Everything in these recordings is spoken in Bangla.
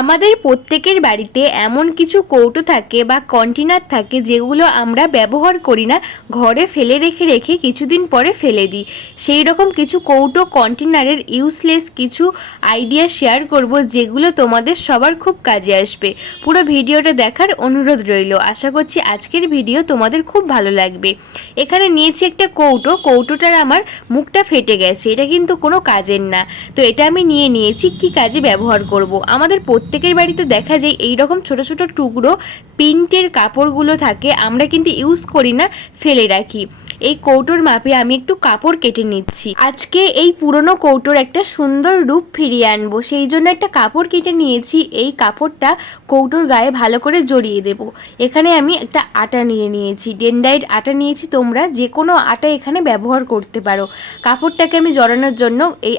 আমাদের প্রত্যেকের বাড়িতে এমন কিছু কৌটো থাকে বা কন্টেনার থাকে যেগুলো আমরা ব্যবহার করি না, ঘরে ফেলে রেখে রেখে কিছুদিন পরে ফেলে দিই। সেই রকম কিছু কৌটো কন্টেনারের ইউজলেস কিছু আইডিয়া শেয়ার করব যেগুলো তোমাদের সবার খুব কাজে আসবে। পুরো ভিডিওটা দেখার অনুরোধ রইল। আশা করছি আজকের ভিডিও তোমাদের খুব ভালো লাগবে। এখানে নিয়েছি একটা কৌটো। কৌটোটার আমার মুখটা ফেটে গেছে। এটা কিন্তু কোনো কাজের না। তো এটা আমি নিয়ে নিয়েছি। কি কাজে ব্যবহার করব? আমাদের প্রত্যেকের বাড়িতে দেখা যায় এই রকম ছোট ছোট টুকরো, প্রিন্টের কাপড়গুলো থাকে, আমরা কিন্তু ইউজ করি না, ফেলে রাখি। এই কৌটোর মাপে আমি একটু কাপড় কেটে নিচ্ছি। আজকে এই পুরনো কৌটোর একটা সুন্দর রূপ ফিরিয়ে আনব। সেই জন্য একটা কাপড় কেটে নিয়েছি। এই কাপড়টা কৌটোর গায়ে ভালো করে জড়িয়ে দেব। এখানে আমি একটা আটা নিয়ে নিয়েছি। ডেন্ডাইট আটা নিয়েছি তোমরা যে কোনো আটা এখানে ব্যবহার করতে পারো। কাপড়টাকে আমি জড়ানোর জন্য এই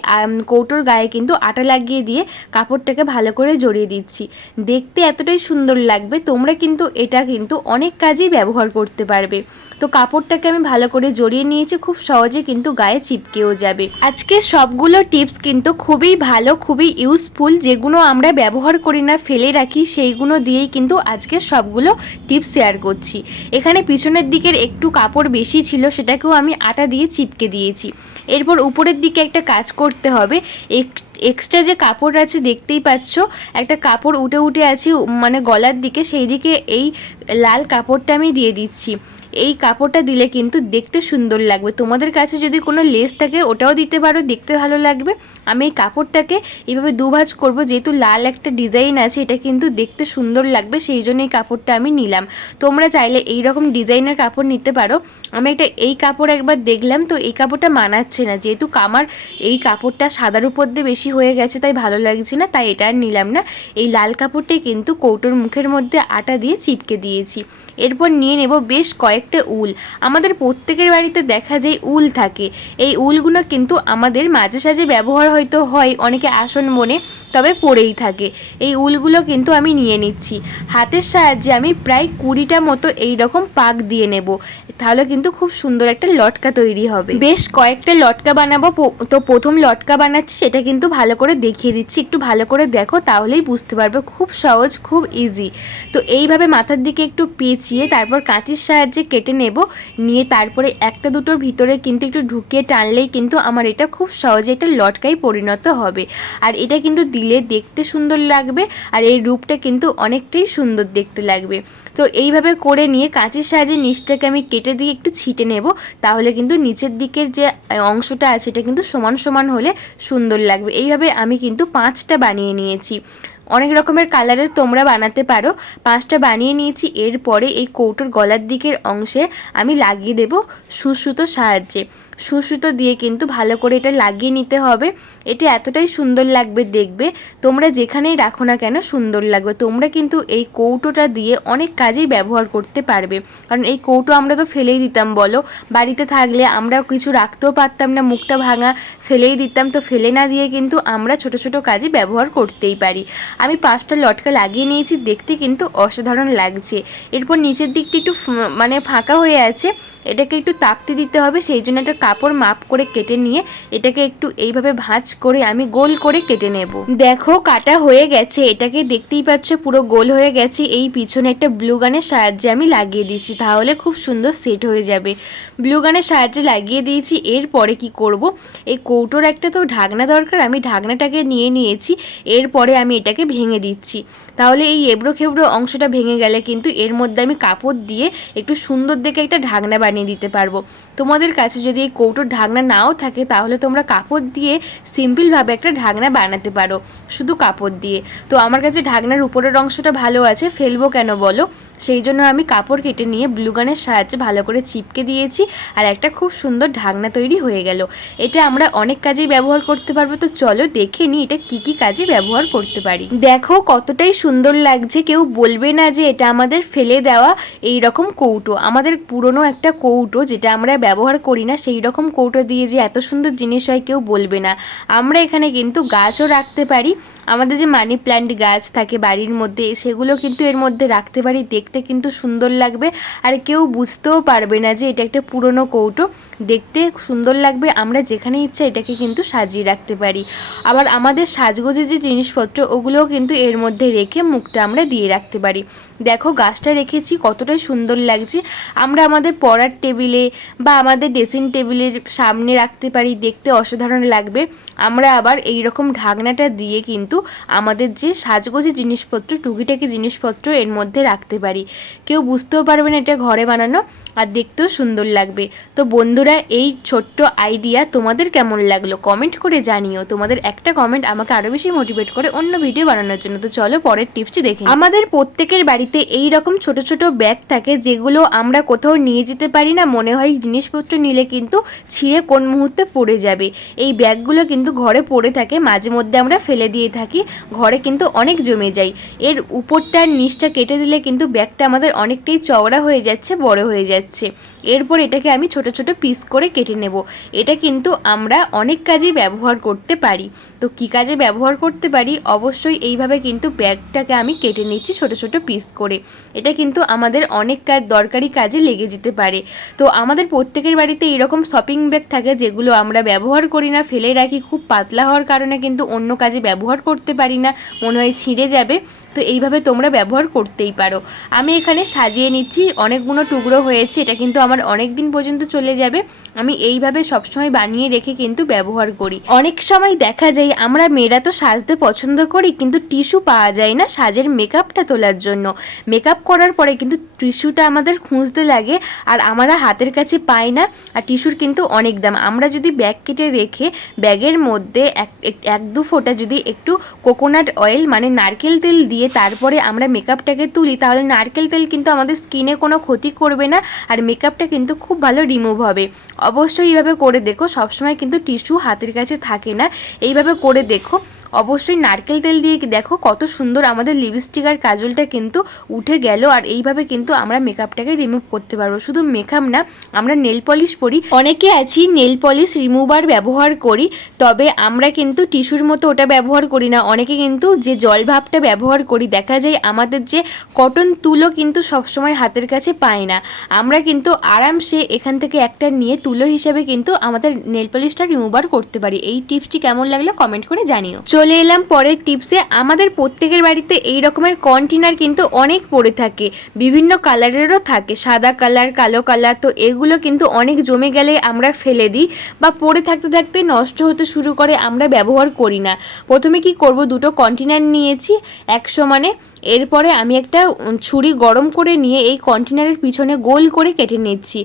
কৌটোর গায়ে কিন্তু আটা লাগিয়ে দিয়ে কাপড়টাকে ভালো করে জড়িয়ে দিচ্ছি। দেখতে এতটাই সুন্দর লাগবে, তোমরা কিন্তু এটা কিন্তু অনেক কাজেই ব্যবহার করতে পারবে। তো কাপড়টাকে আমি ভালো করে জড়িয়ে নিয়েছি, খুব সহজে কিন্তু গায়ে চিপকেও যাবে। আজকে সবগুলো টিপস কিন্তু খুবই ভালো, খুবই ইউজফুল যেগুলো আমরা ব্যবহার করি না, ফেলে রাখি, সেইগুলো দিয়েই কিন্তু আজকে সবগুলো টিপস শেয়ার করছি। এখানে পিছনের দিকের একটু কাপড় বেশি ছিল, সেটাকেও আমি আটা দিয়ে চিপকে দিয়েছি। এরপর উপরের দিকে একটা কাজ করতে হবে, এক- এক্সট্রা যে কাপড় আছে দেখতেই পাচ্ছ, একটা কাপড় উঠে উঠে আছে মানে গলার দিকে সেই দিকে এই লাল কাপড়টা আমি দিয়ে দিচ্ছি। এই কাপড়টা দিলে কিন্তু দেখতে সুন্দর লাগবে। তোমাদের কাছে যদি কোনো লেস থাকে, ওটাও দিতে পারো, দেখতে ভালো লাগবে। আমি এই কাপড়টাকে এইভাবে দুভাজ করব, যেহেতু লাল একটা ডিজাইন আছে, এটা কিন্তু দেখতে সুন্দর লাগবে, সেই জন্য এই কাপড়টা আমি নিলাম। তোমরা চাইলে এই রকম ডিজাইনের কাপড় নিতে পারো। আমি এটা এই কাপড় একবার দেখলাম, তো এই কাপড়টা মানাচ্ছে না। যেহেতু আমার এই কাপড়টা সাদার উপর দিয়ে বেশি হয়ে গেছে, তাই ভালো লাগছে না, তাই এটা আর নিলাম না। এই লাল কাপড়টাই কিন্তু কৌটোর মুখের মধ্যে আটা দিয়ে চিপকে দিয়েছি। এরপর নিয়ে নেব বেশ কয়েকটা উল। আমাদের প্রত্যেকের বাড়িতে দেখা যায় উল থাকে। এই উলগুলো কিন্তু আমাদের মাঝে সাঝে ব্যবহার হয়তো হয়, অনেকে আসন মনে তবে পড়েই থাকে। এই উলগুলো কিন্তু আমি নিয়ে নিচ্ছি। হাতের সাহায্যে আমি প্রায় কুড়িটা মতো এই রকম পাক দিয়ে নেব। তাহলে কিন্তু খুব সুন্দর একটা লটকা তৈরি হবে। বেশ কয়েকটা লটকা বানাবো। তো প্রথম লটকা বানাচ্ছি, সেটা কিন্তু ভালো করে দেখিয়ে দিচ্ছি। একটু ভালো করে দেখো, তাহলেই বুঝতে পারবে। খুব সহজ, খুব ইজি তো এইভাবে মাথার দিকে একটু পেঁচিয়ে তারপর কাঁচির সাহায্যে কেটে নেব। নিয়ে তারপরে একটা দুটোর ভিতরে কিন্তু একটু ঢুকিয়ে টানলেই কিন্তু আমার এটা খুব সহজে এটা লটকাই পরিণত হবে। আর এটা কিন্তু দিলে দেখতে সুন্দর লাগবে আর এই রূপটা কিন্তু অনেকটাই সুন্দর দেখতে লাগবে। তো এইভাবে করে নিয়ে কাঁচের সাহায্যে নিচটাকে আমি কেটে দিয়ে একটু ছিটে নেব। তাহলে কিন্তু নিচের দিকের যে অংশটা আছে এটা কিন্তু সমান সমান হলে সুন্দর লাগবে। এইভাবে আমি কিন্তু পাঁচটা বানিয়ে নিয়েছি। অনেক রকমের কালারের তোমরা বানাতে পারো। পাঁচটা বানিয়ে নিয়েছি, এরপরে এই কৌটোর গলার দিকের অংশে আমি লাগিয়ে দেব সুসুতো সাহায্যে। সুসুতো দিয়ে কিন্তু ভালো করে এটা লাগিয়ে নিতে হবে। এটা এতটাই সুন্দর লাগবে দেখবে। তোমরা যেখানেই রাখো না কেন সুন্দর লাগবে। তোমরা কিন্তু এই কৌটোটা দিয়ে অনেক কাজেই ব্যবহার করতে পারবে। কারণ এই কৌটো আমরা তো ফেলেই দিতাম, বলো? বাড়িতে থাকলে আমরা কিছু রাখতেও পারতাম না, মুখটা ভাঙা। ফেলেই দিতাম, তো ফেলে না দিয়ে কিন্তু আমরা ছোট ছোট কাজে ব্যবহার করতেই পারি। আমি পাঁচটা লটকা লাগিয়ে নিয়েছি, দেখতে কিন্তু অসাধারণ লাগছে। এরপর নিচের দিকটি একটু মানে ফাঁকা হয়ে আছে, এটাকে একটু তাপতে দিতে হবে, সেই জন্য একটা কাপড় মাপ করে কেটে নিয়ে এটাকে একটু এইভাবে ভাঁজ করে আমি গোল করে কেটে নেব। দেখো, কাটা হয়ে গেছে, এটাকে দেখতেই পাচ্ছ পুরো গোল হয়ে গেছে, এই পিছনে একটা ব্লু গানের সাহায্যে আমি লাগিয়ে দিচ্ছি, তাহলে খুব সুন্দর সেট হয়ে যাবে। ব্লু গানের সাহায্যে লাগিয়ে দিয়েছি, এরপরে কি করব? এই কৌটোর একটা তো ঢাকনা দরকার, আমি ঢাকনাটাকে নিয়ে নিয়েছি, এরপরে আমি এটাকে ভেঙে দিচ্ছি। তাহলে এই এবড়ো খেবড়ো অংশটা ভেঙে গেলে কিন্তু এর মধ্যে আমি কাপড় দিয়ে একটু সুন্দর দেখে একটা ঢাকনা বানিয়ে দিতে পারব। তোমাদের কাছে যদি এই কৌটোর ঢাকনা নাও থাকে, তাহলে তোমরা কাপড় দিয়ে সিম্পলভাবে একটা ঢাকনা বানাতে পারো, শুধু কাপড় দিয়ে। তো আমার কাছে ঢাকনার উপরের অংশটা ভালো আছে, ফেলব কেন বলো? সেই জন্য আমি কাপড় কেটে নিয়ে ব্লুগানের সাহায্যে ভালো করে চিপকে দিয়েছি আর একটা খুব সুন্দর ঢাকনা তৈরি হয়ে গেল। এটা আমরা অনেক কাজেই ব্যবহার করতে পারব, তো চলো দেখে নিই এটা কি কি কাজে ব্যবহার করতে পারি। দেখো কতটাই সুন্দর লাগছে, কেউ বলবে না যে এটা আমাদের ফেলে দেওয়া এই রকম কৌটো। আমাদের পুরনো একটা কৌটো যেটা আমরা ব্যবহার করি না, সেই রকম কৌটো দিয়ে যে এত সুন্দর জিনিস হয়, কেউ বলবে না। আমরা এখানে কিন্তু গাছও রাখতে পারি আমাদের যে মানি প্ল্যান্ট গাছ থাকে বাড়ির মধ্যে, সেগুলো কিন্তু এর মধ্যে রাখতে পারি। দেখতে কিন্তু সুন্দর লাগবে। আর কেউ বুঝতেও পারবে না যে এটা একটা পুরনো কৌটো। দেখতে সুন্দর লাগবে। আমরা যেখানে ইচ্ছা এটাকে কিন্তু সাজিয়ে রাখতে পারি। আবার আমাদের সাজগোজের যে জিনিসপত্র, ওগুলোও কিন্তু এর মধ্যে রেখে মুখটা আমরা দিয়ে রাখতে পারি। দেখো গাছটা রেখেছি, কতটাই সুন্দর লাগছে। আমরা আমাদের পড়ার টেবিলে বা আমাদের ড্রেসিং টেবিলের সামনে রাখতে পারি, দেখতে অসাধারণ লাগবে। আমরা আবার এই রকম ঢাকনাটা দিয়ে কিন্তু আমাদের যে সাজগোজে জিনিসপত্র, টুকিটাকি জিনিসপত্র এর মধ্যে রাখতে পারি। কেউ বুঝতেও পারবে না এটা ঘরে বানানো। আর দেখতেও সুন্দর লাগবে। তো বন্ধুরা, এই ছোট্ট আইডিয়া তোমাদের কেমন লাগল? কমেন্ট করে জানিও। তোমাদের একটা কমেন্ট আমাকে আরও বেশি মোটিভেট করে অন্য ভিডিও বানানোর জন্য। তো চলো পরের টিপসটি দেখে। আমাদের প্রত্যেকের বাড়িতে এই রকম ছোট ছোট ব্যাগ থাকে, যেগুলো আমরা কোথাও নিয়ে যেতে পারি না। মনে হয় জিনিসপত্র নিলে কিন্তু ছিঁড়ে কোন মুহূর্তে পড়ে যাবে। এই ব্যাগগুলো কিন্তু ঘরে পড়ে থাকে, মাঝে মধ্যে আমরা ফেলে দিয়ে থাকি। ঘরে কিন্তু অনেক জমে যায়। এর উপরটার নিচটা কেটে দিলে কিন্তু ব্যাগটা আমাদের অনেকটাই চওড়া হয়ে যাচ্ছে, বড় হয়ে যাচ্ছে। এরপর এটাকে আমি ছোট ছোট পিস করে কেটে নেব। এটা কিন্তু আমরা অনেক কাজেই ব্যবহার করতে পারি। তো কী কাজে ব্যবহার করতে পারি? অবশ্যই এইভাবে কিন্তু ব্যাগটাকে আমি কেটে নিচ্ছি ছোট ছোট পিস করে। এটা কিন্তু আমাদের অনেক কাজ, দরকারি কাজে লেগে যেতে পারে। তো আমাদের প্রত্যেকের বাড়িতে এরকম শপিং ব্যাগ থাকে যেগুলো আমরা ব্যবহার করি না, ফেলে রাখি। খুব পাতলা হওয়ার কারণে কিন্তু অন্য কাজে ব্যবহার করতে পারি না। মনে হয় ছিঁড়ে যাবে। তো এইভাবে তোমরা ব্যবহার করতেই পারো। আমি এখানে সাজিয়ে নিচ্ছি, অনেকগুলো টুকরো হয়েছে, এটা কিন্তু আমার অনেক দিন পর্যন্ত চলে যাবে। আমি এইভাবে সবসময় বানিয়ে রেখে কিন্তু ব্যবহার করি। অনেক সময় দেখা যায় আমরা মেয়েরা তো সাজতে পছন্দ করি, কিন্তু টিস্যু পাওয়া যায় না সাজের মেকআপটা তোলার জন্য। মেকআপ করার পরে কিন্তু টিস্যুটা আমাদের খুঁজতে লাগে আর আমরা হাতের কাছে পাই না আর টিস্যুর কিন্তু অনেক দাম। আমরা যদি ব্যাগ কেটে রেখে ব্যাগের মধ্যে এক, এক- দু ফোঁটা যদি একটু কোকোনাট অয়েল মানে নারকেল তেল দিয়ে তারপরে আমরা মেকআপটাকে তুলি, তাহলে নারকেল তেল কিন্তু আমাদের স্কিনে কোনো ক্ষতি করবে না আর মেকআপটা কিন্তু খুব ভালো রিমুভ হবে। অবশ্যই এইভাবে করে দেখো। সবসময় কিন্তু টিস্যু হাতের কাছে থাকে না। এইভাবে করে দেখো। অবশ্যই নারকেল তেল দিয়ে দেখো, কত সুন্দর আমাদের লিপস্টিক আর কাজলটা কিন্তু উঠে গেল আর এইভাবে কিন্তু আমরা মেকআপটাকে রিমুভ করতে পারব। শুধু মেকআপ না, আমরা নেল পলিশ পরি। অনেকে আছি নেল পলিশ রিমুভার ব্যবহার করি, তবে আমরা কিন্তু টিস্যুর মতো ওটা ব্যবহার করি না। অনেকে কিন্তু যে জল ভাবটা ব্যবহার করি, দেখা যায় আমাদের যে কটন তুলো কিন্তু সবসময় হাতের কাছে পাই না। আমরা কিন্তু আরামসে এখান থেকে একটা নিয়ে তুলো হিসেবে কিন্তু আমাদের নেল পলিশটা রিমুভার করতে পারি। এই টিপসটি কেমন লাগল কমেন্ট করে জানিও। চলে এলাম পরের টিপসে। আমাদের প্রত্যেকের বাড়িতে এই রকমের কন্টেনার কিন্তু অনেক পড়ে থাকে। বিভিন্ন কালারেরও থাকে। সাদা কালার, কালো কালার, তো এগুলো কিন্তু অনেক জমে গেলে আমরা ফেলে দিই বা পড়ে থাকতে থাকতে নষ্ট হতে শুরু করে, আমরা ব্যবহার করি না। প্রথমে কি করব? দুটো কন্টেনার নিয়েছি একশো মানে এরপরে আমি একটা ছুরি গরম করে নিয়ে এই কন্টেনারের পিছনে গোল করে কেটে নিচ্ছি।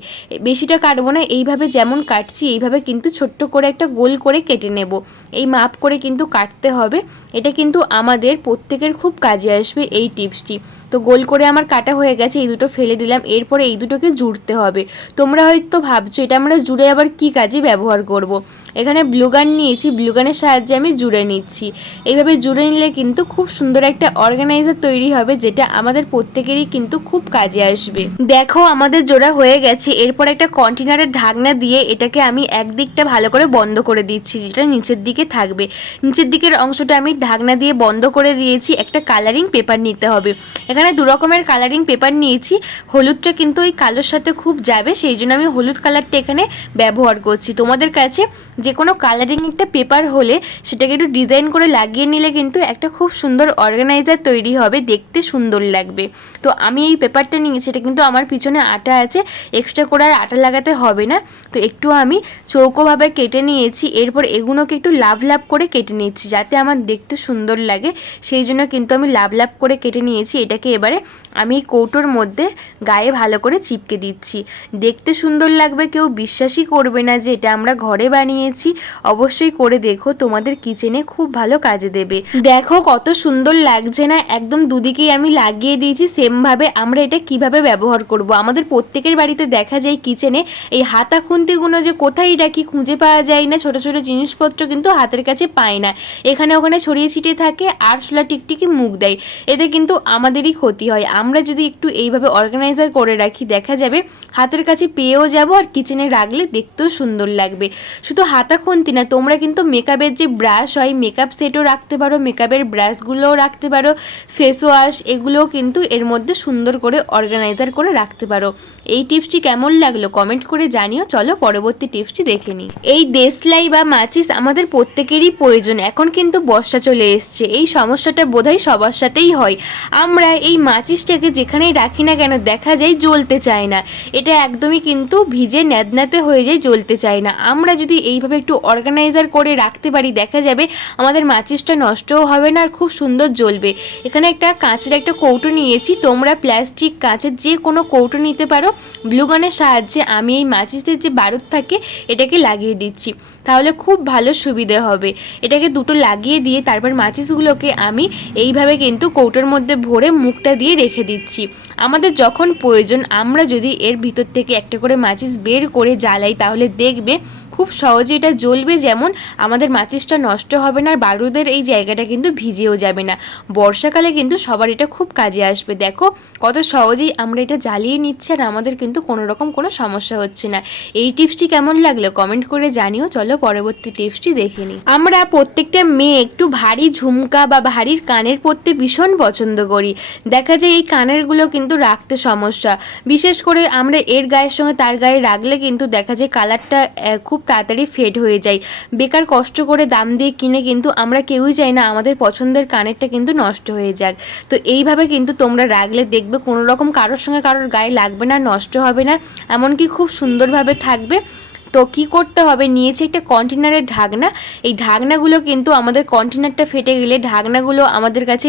বেশিটা কাটবো না, এইভাবে যেমন কাটছি, এইভাবে কিন্তু ছোট্ট করে একটা গোল করে কেটে নেব। এই মাপ করে কিন্তু কাটতে হবে। এটা কিন্তু আমাদের প্রত্যেকের খুব কাজে আসবে এই টিপসটি। তো গোল করে আমার কাটা হয়ে গেছে, এই দুটো ফেলে দিলাম, এরপরে এই দুটোকে জুড়তে হবে। তোমরা হয়তো ভাবছ, এটা আমরা জুড়ে আবার কি কাজে ব্যবহার করব। এখানে ব্লুগান নিয়েছি ব্লুগানের সাহায্যে আমি জুড়ে নিচ্ছি। এইভাবে জুড়ে নিলে কিন্তু খুব সুন্দর একটা অর্গানাইজার তৈরি হবে, যেটা আমাদের প্রত্যেকেরই কিন্তু খুব কাজে আসবে। দেখো, আমাদের জোড়া হয়ে গেছে। এরপর একটা কন্টেনারের ঢাকনা দিয়ে এটাকে আমি একদিকটা ভালো করে বন্ধ করে দিচ্ছি, যেটা নিচের দিকে থাকবে। নিচের দিকের অংশটা আমি ঢাকনা দিয়ে বন্ধ করে দিয়েছি। একটা কালারিং পেপার নিতে হবে। এখানে দু রকমের কালারিং পেপার নিয়েছি। হলুদটা কিন্তু ওই কালোর সাথে খুব যাবে, সেই জন্য আমি হলুদ কালারটা এখানে ব্যবহার করছি। তোমাদের কাছে যে কোনো কালারিং একটা পেপার হলে সেটাকে একটু ডিজাইন করে লাগিয়ে নিলে কিন্তু একটা খুব সুন্দর অর্গানাইজার তৈরি হবে, দেখতে সুন্দর লাগবে। তো আমি এই পেপারটা নিয়েছি, এটা কিন্তু আমার পিছনে আটা আছে এক্সট্রা করে আর আটা লাগাতে হবে না। তো একটু আমি চৌকোভাবে কেটে নিয়েছি, এরপর এগুলোকে একটু লাভ লাভ করে কেটে নিয়েছি যাতে আমার দেখতে সুন্দর লাগে। সেই জন্য কিন্তু আমি লাভ লাভ করে কেটে নিয়েছি, এটাকে এবারে আমি এই কৌটোর মধ্যে গায়ে ভালো করে চিপকে দিচ্ছি। দেখতে সুন্দর লাগবে, কেউ বিশ্বাসই করবে না যে এটা আমরা ঘরে বানিয়েছি অবশ্যই করে দেখো, তোমাদের কিচেনে খুব ভালো কাজে দেবে। দেখো কত সুন্দর লাগছে না, একদম দুদিকেই আমি লাগিয়ে দিয়েছি সেমভাবে আমরা এটা কীভাবে ব্যবহার করব? আমাদের প্রত্যেকের বাড়িতে দেখা যায় কিচেনে এই হাতা খুন্তিগুলো যে কোথায় রাখি খুঁজে পাওয়া যায় না, ছোট ছোট জিনিসপত্র কিন্তু হাতের কাছে পায় না। এখানে ওখানে ছড়িয়ে ছিটিয়ে থাকে আর সোলা টিকটিকি মুখ দেয়। এতে কিন্তু আমাদেরই ক্ষতি হয়। আমরা যদি একটু এইভাবে অর্গানাইজার করে রাখি, দেখা যাবে হাতের কাছে পেয়েও যাব আর কিচেনে রাখলে দেখতেও সুন্দর লাগবে। শুধু হাত খাতা খুন্তি না, তোমরা কিন্তু মেকআপের যে ব্রাশ হয় মেকআপ সেটও রাখতে পারো মেকআপের ব্রাশগুলোও রাখতে পারো ফেস ওয়াশ এগুলোও কিন্তু এর মধ্যে সুন্দর করে অর্গানাইজার করে রাখতে পারো। এই টিপসটি কেমন লাগল কমেন্ট করে জানিও, চলো পরবর্তী টিপসটি দেখে নিই। এই দেশলাই বা মাচিস আমাদের প্রত্যেকেরই প্রয়োজন, এখন কিন্তু বর্ষা চলে এসছে, এই সমস্যাটা বোধহয় সবার সাথেই হয়। আমরা এই মাচিসটাকে যেখানেই রাখি না কেন, দেখা যায় জ্বলতে চায় না, এটা একদমই কিন্তু ভিজে ন্যাদনাতে হয়ে যায়, জ্বলতে চায় না। আমরা যদি এইভাবে একটু অর্গানাইজার করে রাখতে পারি, দেখা যাবে আমাদের মাচিসটা নষ্টও হবে না আর খুব সুন্দর জ্বলবে। এখানে একটা কাঁচের একটা কৌটো নিয়েছি, তোমরা প্লাস্টিক কাঁচের যে কোনো কৌটো নিতে পারো। ব্লুগানের সাহায্যে আমি এই মাচিসের যে বারুদ থাকে, এটাকে লাগিয়ে দিচ্ছি। তাহলে খুব ভালো সুবিধে হবে। এটাকে দুটো লাগিয়ে দিয়ে তারপর মাচিসগুলোকে আমি এইভাবে কিন্তু কৌটোর মধ্যে ভরে মুখটা দিয়ে রেখে দিচ্ছি। আমাদের যখন প্রয়োজন, আমরা যদি এর ভিতর থেকে একটা করে মাচিস বের করে জ্বালাই, তাহলে দেখবে খুব সহজে এটা জ্বলবে যেমন আমাদের মাচিসটা নষ্ট হবে না আর বারুদের এই জায়গাটা কিন্তু ভিজেও যাবে না। বর্ষাকালে কিন্তু সবার এটা খুব কাজে আসবে। দেখো কত সহজেই আমরা এটা জ্বালিয়ে নিচ্ছি আর আমাদের কিন্তু কোনো রকম কোনো সমস্যা হচ্ছে না। এই টিপসটি কেমন লাগল কমেন্ট করে জানিও। চলো পরবর্তী টিপসটি দেখে নিই। আমরা প্রত্যেকটা মেয়ে একটু ভারী ঝুমকা বা ভারীর কানের পরতে ভীষণ পছন্দ করি। দেখা যায় এই কানেরগুলো কিন্তু রাখতে সমস্যা। বিশেষ করে আমরা এর গায়ের সঙ্গে তার গায়ে রাখলে কিন্তু দেখা যায় কালারটা খুব তাড়াতাড়ি ফেড হয়ে যায়। বেকার কষ্ট করে দাম দিয়ে কিনে কিন্তু আমরা কেউই চাই না, আমাদের পছন্দের কানেরটা কিন্তু নষ্ট হয়ে যাক। তো এইভাবে কিন্তু তোমরা রাখলে দেখবে কোনো রকম কারোর সঙ্গে কারোর গায়ে লাগবে না, নষ্ট হবে না, এমনকি খুব সুন্দরভাবে থাকবে। তো কি করতে হবে? নিয়েছি একটা কন্টেনারের ঢাকনা। এই ঢাকনাগুলো কিন্তু আমাদের কন্টেনারটা ফেটে গেলে ঢাকনাগুলো আমাদের কাছে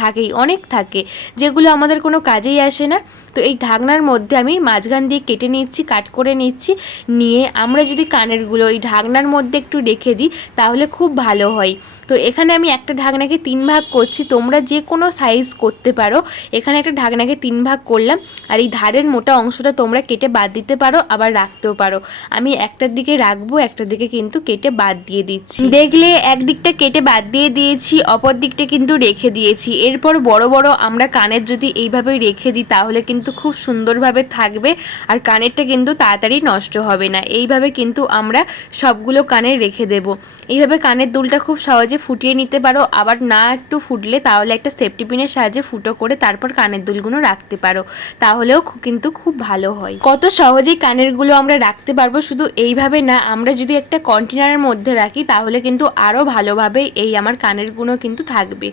থাকেই, অনেক থাকে, যেগুলো আমাদের কোনো কাজেই আসে না। তো এই ঢাকনার মধ্যে আমি মাঝখান দিয়ে কেটে নিচ্ছি, কাট করে নিচ্ছি। নিয়ে আমরা যদি কানেরগুলো এই ঢাকনার মধ্যে একটু রেখে দিই, তাহলে খুব ভালো হয়। তো এখানে আমি একটা ঢাকনাকে তিন ভাগ করছি। তোমরা যে কোনো সাইজ করতে পারো। এখানে একটা ঢাকনাকে তিন ভাগ করলাম। আর এই ধারের মোটা অংশটা তোমরা কেটে বাদ দিতে পারো, আবার রাখতেও পারো। আমি একটার দিকে রাখব, একটার দিকে কিন্তু কেটে বাদ দিয়ে দিচ্ছি। দেখলে একদিকটা কেটে বাদ দিয়ে দিয়েছি, অপর দিকটা কিন্তু রেখে দিয়েছি। এরপর বড় বড় আমরা কানের যদি এইভাবে রেখে দিই, তাহলে কিন্তু খুব সুন্দরভাবে থাকবে। আর কানেরটা কিন্তু তাড়াতাড়ি নষ্ট হবে না। এইভাবে কিন্তু আমরা সবগুলো কানের রেখে দেব। এইভাবে কানের দুলটা খুব সহজে ফুটিয়ে নিতে পারো, আবার না একটু ফুটলে তাহলে একটা সেফটি পিনের সাহায্যে ফুটো করে তারপর কানের দুলগুলো রাখতে পারো। তাহলেও কিন্তু খুব ভালো হয়। কত সহজেই কানেরগুলো আমরা রাখতে পারব শুধু এইভাবে না, আমরা যদি একটা কন্টেনারের মধ্যে রাখি তাহলে কিন্তু আরও ভালোভাবে এই আমার কানেরগুলো কিন্তু থাকবে।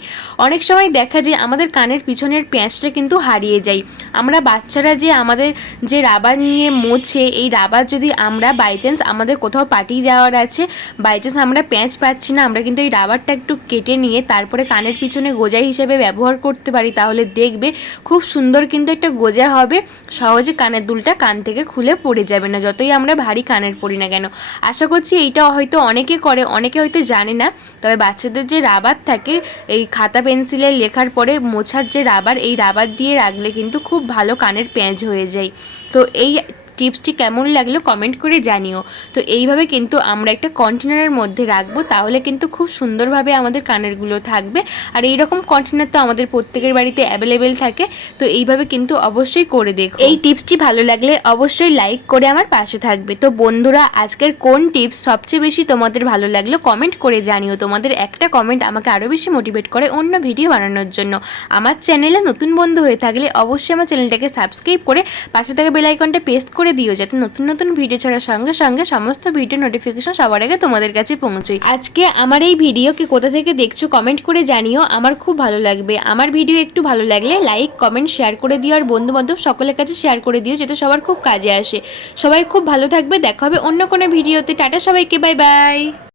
অনেক সময় দেখা যায় আমাদের কানের পিছনের প্যাঁচটা কিন্তু হারিয়ে যায়। আমরা বাচ্চারা যে আমাদের যে রাবার নিয়ে মোছে, এই রাবার যদি আমরা বাই চান্স আমাদের কোথাও পার্টি যাওয়ার আছে বাই চান্স আমরা প্যাঁচ পাচ্ছি না, আমরা কিন্তু এই রাবারটা একটু কেটে নিয়ে তারপরে কানের পিছনে গোজা হিসেবে ব্যবহার করতে পারি, তাহলে দেখবে খুব সুন্দর কিন্তু একটা গোজা হবে। সহজে কানের দুলটা কান থেকে খুলে পড়ে যাবে না, যতই আমরা ভারী কানের পড়ি না কেন। আশা করছি এইটা হয়তো অনেকে করে, অনেকে হয়তো জানে না, তবে বাচ্চাদের যে রাবার থাকে, এই খাতা পেন্সিলের লেখার পরে মোছার যে রাবার, এই রাবার দিয়ে রাখলে কিন্তু খুব ভালো কানের প্যাঁচ হয়ে যায়। তো এই টিপসটি কেমন লাগল কমেন্ট করে জানিও। তো এইভাবে কিন্তু আমরা একটা কন্টেনারের মধ্যে রাখব, তাহলে কিন্তু খুব সুন্দরভাবে আমাদের কানেরগুলো থাকবে। আর এই রকম কন্টেনার তো আমাদের প্রত্যেকের বাড়িতে অ্যাভেলেবেল থাকে, তো এইভাবে কিন্তু অবশ্যই করে দেখো। এই টিপসটি ভালো লাগলে অবশ্যই লাইক করে আমার পাশে থাকবে। তো বন্ধুরা, আজকের কোন টিপস সবচেয়ে বেশি তোমাদের ভালো লাগল কমেন্ট করে জানিও। তোমাদের একটা কমেন্ট আমাকে আরও বেশি মোটিভেট করে অন্য ভিডিও বানানোর জন্য। আমার চ্যানেলে নতুন বন্ধু হয়ে থাকলে অবশ্যই আমার চ্যানেলটাকে সাবস্ক্রাইব করে পাশে থাকা বেলাইকনটা পেস্ট করে দিও যাতে নতুন নতুন ভিডিও ছাড়ার সঙ্গে সঙ্গে সমস্ত ভিডিও নোটিফিকেশন সবার আগে তোমাদের কাছে পৌঁছয়। আজকে আমার এই ভিডিওকে কোথা থেকে দেখছ কমেন্ট করে জানিও, আমার খুব ভালো লাগবে। আমার ভিডিও একটু ভালো লাগলে লাইক কমেন্ট শেয়ার করে দিও আর বন্ধু বান্ধব সকলের কাছে শেয়ার করে দিও যাতে সবার খুব কাজে আসে। সবাই খুব ভালো থাকবে, দেখা হবে অন্য কোনো ভিডিওতে টাটা সবাইকে বাই বাই